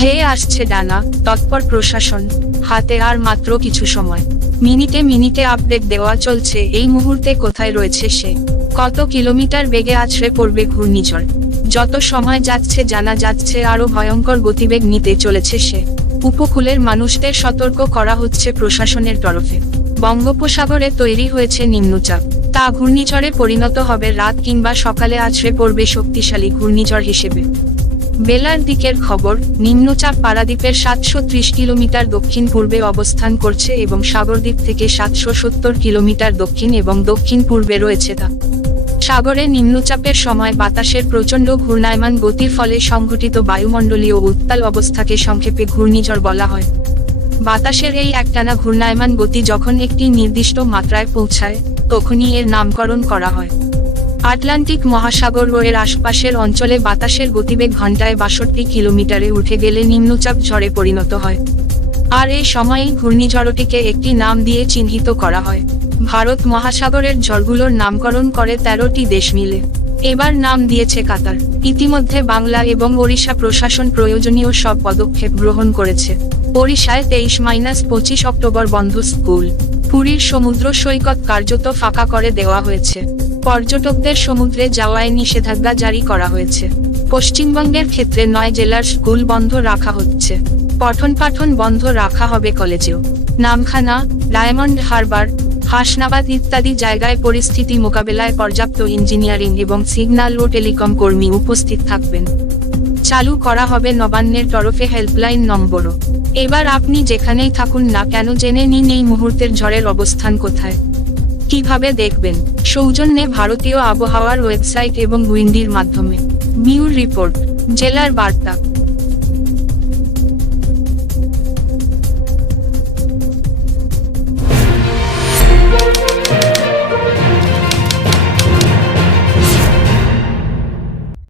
গেয়ে আসছে ডানা, তৎপর প্রশাসন, হাতে আর মাত্র কিছু সময়। মিনিটে মিনিটে আপডেট দেওয়া চলছে, এই মুহূর্তে কোথায় রয়েছে সে? কত কিলোমিটার বেগে আছড়ে পড়বে ঘূর্ণিঝড়? যত সময় যাচ্ছে, জানা যাচ্ছে আরও ভয়ঙ্কর গতিবেগ নিতে চলেছে সে। উপকূলের মানুষদের সতর্ক করা হচ্ছে প্রশাসনের তরফে। বঙ্গোপসাগরে তৈরি হয়েছে নিম্নচাপ। তা ঘূর্ণিঝড়ে পরিণত হবে রাত কিংবা সকালে আছড়ে পড়বে শক্তিশালী ঘূর্ণিঝড় হিসেবে। বেলার দিকের খবর, নিম্নচাপ পারাদ্বীপের সাতশো ত্রিশ কিলোমিটার দক্ষিণ পূর্বে অবস্থান করছে এবং সাগরদ্বীপ থেকে সাতশো সত্তর কিলোমিটার দক্ষিণ এবং দক্ষিণ পূর্বে রয়েছে তা। সাগরে নিম্নচাপের সময় বাতাসের প্রচণ্ড ঘূর্ণায়মান গতির ফলে সংঘটিত বায়ুমণ্ডলীয় উত্তাল অবস্থাকে সংক্ষেপে ঘূর্ণিঝড় বলা হয়। বাতাসের এই একটানা ঘূর্ণায়মান গতি যখন একটি নির্দিষ্ট মাত্রায় পৌঁছায়, তখনই এর নামকরণ করা হয়। আটলান্টিক মহাসাগর ও আশপাশের অঞ্চলে বাতাসের গতিবেগ ঘন্টায় বাষট্টি কিলোমিটারে উঠে গেলে নিম্নচাপ ঝড়ে পরিণত হয়। আর এই সময়েই ঘূর্ণিঝড়টিকে একটি নাম দিয়ে চিহ্নিত করা হয়। ভারত মহাসাগরের ঝড়গুলোর নামকরণ করে তেরোটি দেশ মিলে। এবার নাম দিয়েছে কাতার। ইতিমধ্যে বাংলা এবং ওড়িশা প্রশাসন প্রয়োজনীয় সব পদক্ষেপ গ্রহণ করেছে। ওড়িশায় তেইশ মাইনাস পঁচিশ অক্টোবর বন্ধ স্কুল। পুরীর সমুদ্র সৈকত কার্যত ফাঁকা করে দেওয়া হয়েছে। পর্যটকদের সমুদ্রে যাওয়ায় নিষেধাজ্ঞা জারি করা হয়েছে। পশ্চিমবঙ্গের ক্ষেত্রে নয় জেলার স্কুল বন্ধ রাখা হচ্ছে। পঠন পাঠন বন্ধ রাখা হবে কলেজেও। নামখানা, ডায়মন্ড হারবার, হাসনাবাদ ইত্যাদি জায়গায় পরিস্থিতি মোকাবেলায় পর্যাপ্ত ইঞ্জিনিয়ারিং এবং সিগন্যাল ও টেলিকম কর্মী উপস্থিত থাকবেন। চালু করা হবে নবান্নের তরফে হেল্পলাইন নম্বরও। এবার আপনি যেখানেই থাকুন না কেন, জেনে নিন এই মুহূর্তের ঝড়ের অবস্থান কোথায়। কীভাবে দেখবেন? সৌজন্যে ভারতীয় আবহাওয়ার ওয়েবসাইট এবং উইন্ডির মাধ্যমে। মিউর রিপোর্ট জেলার বার্তা।